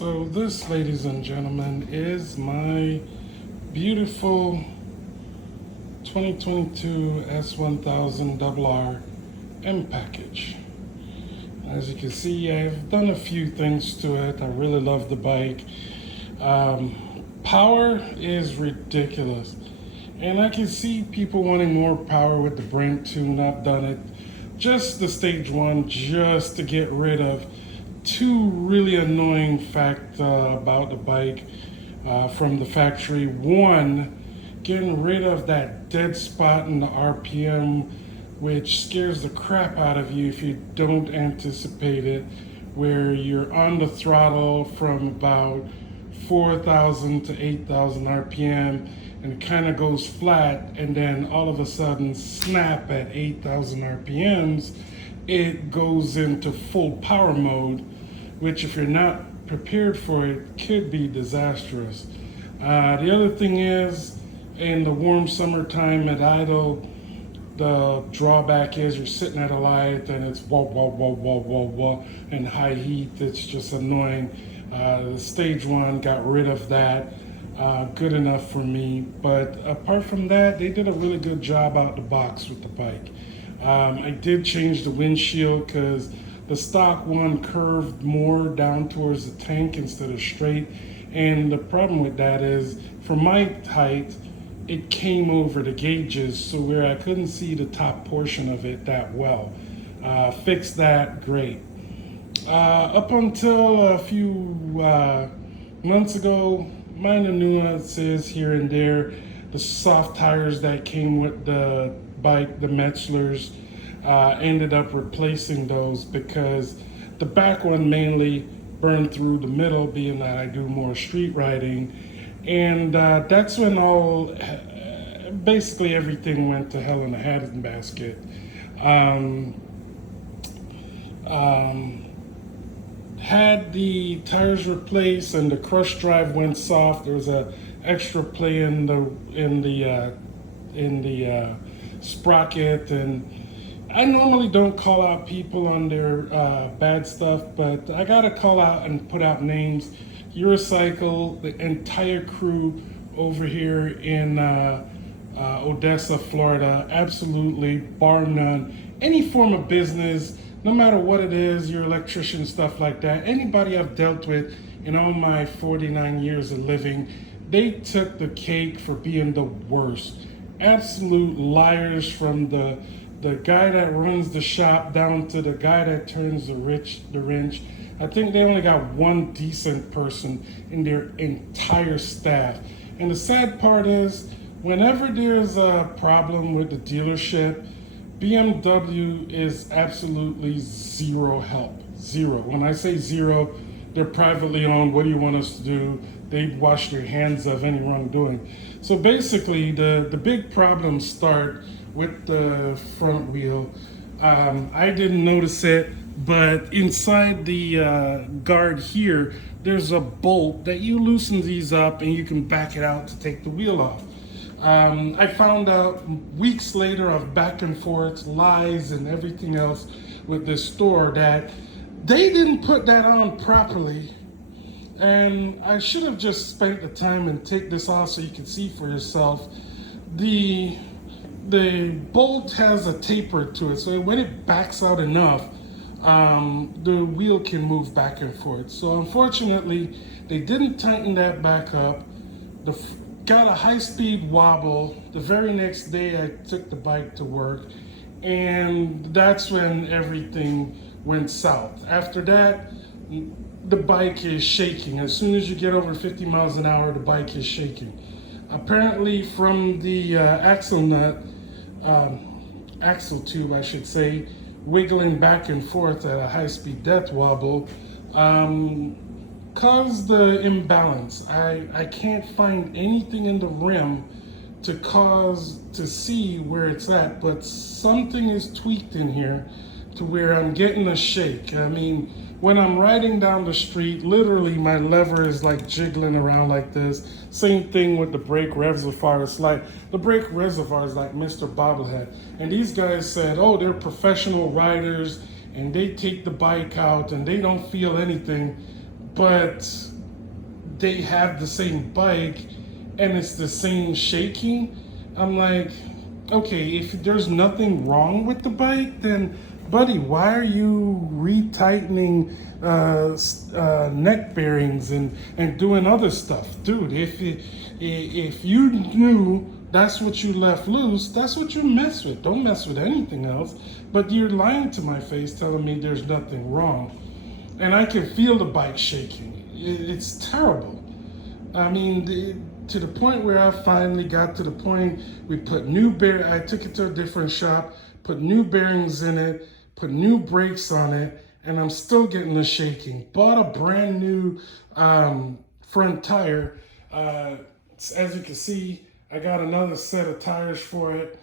So this, ladies and gentlemen, is my beautiful 2022 S1000RR M package. As you can see, I've done a few things to it. I really love the bike. Power is ridiculous. And I can see people wanting more power with the Brent tune. I've done it. Just the stage one, just to get rid of two really annoying facts about the bike from the factory. One, getting rid of that dead spot in the RPM, which scares the crap out of you if you don't anticipate it, where you're on the throttle from about 4,000 to 8,000 RPM and it kind of goes flat, and then all of a sudden, snap, at 8,000 RPMs, it goes into full power mode, which if you're not prepared for it, could be disastrous. The other thing is, in the warm summertime at idle, the drawback is you're sitting at a light and it's wah, wah, wah, wah, wah, wah, and high heat, it's just annoying. The stage one got rid of that. Good enough for me. But apart from that, they did a really good job out the box with the bike. I did change the windshield because the stock one curved more down towards the tank instead of straight. And the problem with that is, for my height, it came over the gauges, so where I couldn't see the top portion of it that well. Fixed that, great. Up until a few months ago, minor nuances here and there. The soft tires that came with the bike, the Metzlers, ended up replacing those because the back one mainly burned through the middle, being that I do more street riding. And that's when basically everything went to hell in a handbasket. Had the tires replaced and the crush drive went soft. There was a extra play in the sprocket, and I normally don't call out people on their bad stuff, but I gotta call out and put out names. Eurocycle, the entire crew over here in Odessa, Florida, absolutely, bar none. Any form of business, no matter what it is, your electrician, stuff like that, anybody I've dealt with in all my 49 years of living, they took the cake for being the worst. Absolute liars, from the guy that runs the shop down to the guy that turns the wrench. I think they only got one decent person in their entire staff. And the sad part is, whenever there's a problem with the dealership, BMW is absolutely zero help. Zero. When I say zero, they're privately owned. What do you want us to do? They wash their hands of any wrongdoing. So basically, the big problems start with the front wheel. I didn't notice it, but inside the guard here, there's a bolt that you loosen these up and you can back it out to take the wheel off. I found out weeks later of back and forth, lies and everything else with this store, that they didn't put that on properly. And I should have just spent the time and take this off so you can see for yourself. The bolt has a taper to it, so when it backs out enough, the wheel can move back and forth. So unfortunately, they didn't tighten that back up. Got a high-speed wobble. The very next day, I took the bike to work, and that's when everything went south. After that, the bike is shaking. As soon as you get over 50 miles an hour, the bike is shaking. Apparently, from the axle tube, I should say, wiggling back and forth at a high-speed death wobble, caused the imbalance. I can't find anything in the rim to see where it's at, but something is tweaked in here to where I'm getting a shake. I mean, when I'm riding down the street, literally my lever is like jiggling around like this. Same thing with the brake reservoir. It's like the brake reservoir is like Mr. Bobblehead. And these guys said, oh, they're professional riders and they take the bike out and they don't feel anything. But they have the same bike and it's the same shaking. I'm like, okay, if there's nothing wrong with the bike, then buddy, why are you retightening neck bearings and doing other stuff? Dude, if you knew that's what you left loose, that's what you mess with. Don't mess with anything else. But you're lying to my face telling me there's nothing wrong. And I can feel the bike shaking. It's terrible. I mean, to the point where I finally got to the point we put new I took it to a different shop, put new bearings in it, put new brakes on it, and I'm still getting the shaking. Bought a brand new front tire. As you can see, I got another set of tires for it.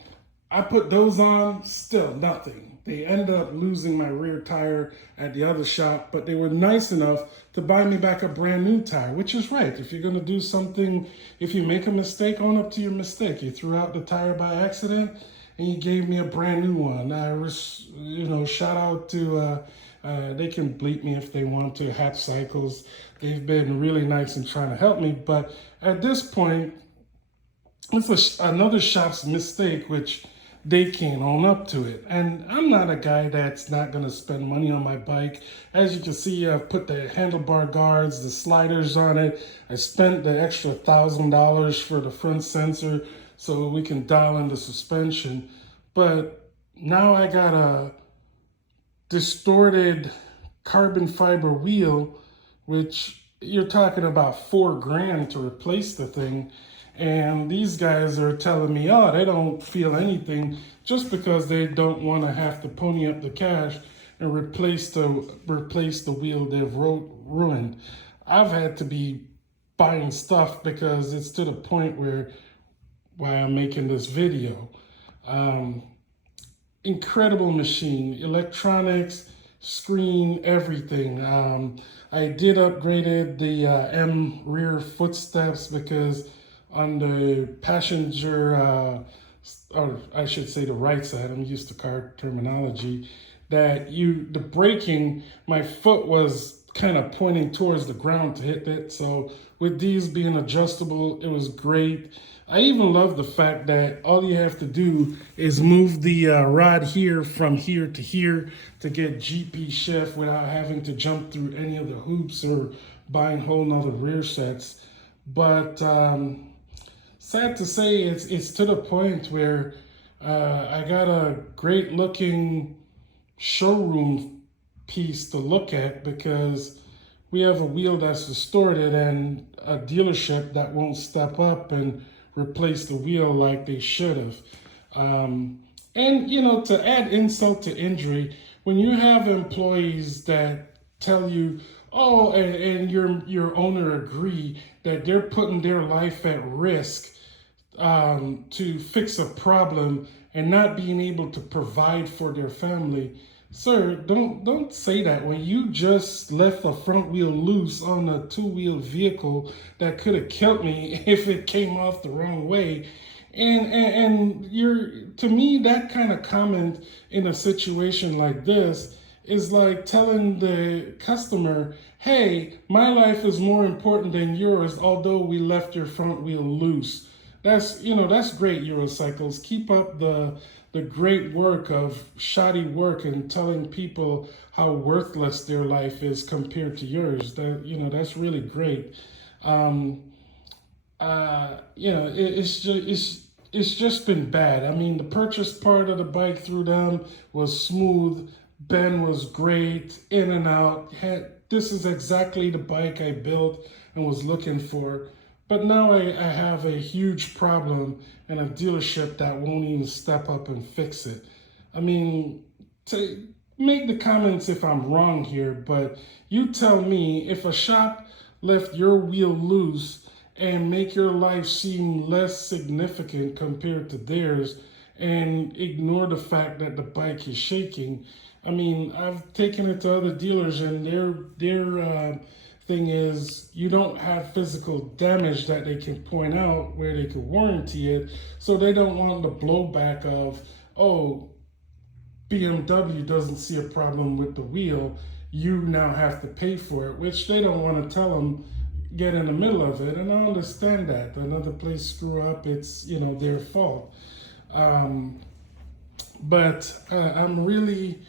I put those on, still nothing. They ended up losing my rear tire at the other shop, but they were nice enough to buy me back a brand new tire, which is right. If you're gonna do something, if you make a mistake, own up to your mistake. You threw out the tire by accident and you gave me a brand new one. I was, shout out to, they can bleep me if they want to, Hat Cycles. They've been really nice in trying to help me, but at this point, it's another shop's mistake, which they can't own up to it. And I'm not a guy that's not going to spend money on my bike. As you can see, I've put the handlebar guards, the sliders on it. I spent the extra $1,000 for the front sensor so we can dial in the suspension. But now I got a distorted carbon fiber wheel, which you're talking about $4,000 to replace the thing. And these guys are telling me, oh, they don't feel anything just because they don't want to have to pony up the cash and replace the wheel they've ruined. I've had to be buying stuff because it's to the point why I'm making this video. Incredible machine, electronics, screen, everything. I did upgraded the M rear footsteps because on the passenger, or I should say the right side, I'm used to car terminology, the braking, my foot was kind of pointing towards the ground to hit it. So with these being adjustable, it was great. I even love the fact that all you have to do is move the rod here from here to get GP shift without having to jump through any of the hoops or buying whole nother rear sets. But sad to say, it's to the point where I got a great looking showroom piece to look at because we have a wheel that's distorted and a dealership that won't step up and replace the wheel like they should have. And to add insult to injury, when you have employees that tell you, oh, and your owner agree that they're putting their life at risk to fix a problem and not being able to provide for their family. Sir, don't say that when you just left a front wheel loose on a two-wheel vehicle that could have killed me if it came off the wrong way. And to me, that kind of comment in a situation like this is like telling the customer, hey, my life is more important than yours, although we left your front wheel loose. That's great, Eurocycles. Keep up the great work of shoddy work and telling people how worthless their life is compared to yours. That's really great. It's just been bad. I mean, the purchase part of the bike through them was smooth. Ben was great, in and out. This is exactly the bike I built and was looking for. But now I have a huge problem and a dealership that won't even step up and fix it. I mean, make the comments if I'm wrong here, but you tell me if a shop left your wheel loose and make your life seem less significant compared to theirs and ignore the fact that the bike is shaking. I mean, I've taken it to other dealers and their thing is you don't have physical damage that they can point out where they could warranty it, so they don't want the blowback of, oh, BMW doesn't see a problem with the wheel, you now have to pay for it, which they don't want to tell them get in the middle of it, and I understand that. Another place screw up, it's their fault. Um, but I'm really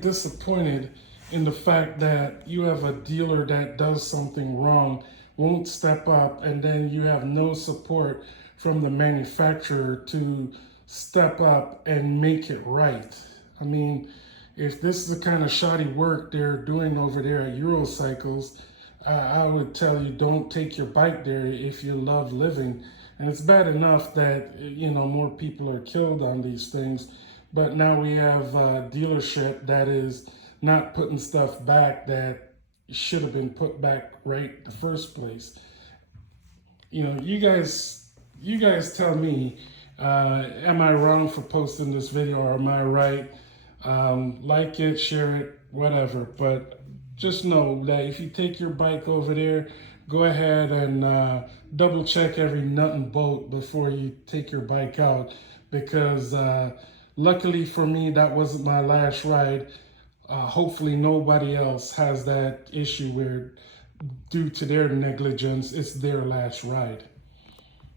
disappointed in the fact that you have a dealer that does something wrong, won't step up, and then you have no support from the manufacturer to step up and make it right. I mean, if this is the kind of shoddy work they're doing over there at Eurocycles, I would tell you don't take your bike there if you love living. And it's bad enough that more people are killed on these things, but now we have a dealership that is not putting stuff back that should have been put back right the first place. You guys tell me, am I wrong for posting this video or am I right? Like it, share it, whatever. But just know that if you take your bike over there, go ahead and double check every nut and bolt before you take your bike out, because luckily for me, that wasn't my last ride. Hopefully nobody else has that issue where, due to their negligence, it's their last ride.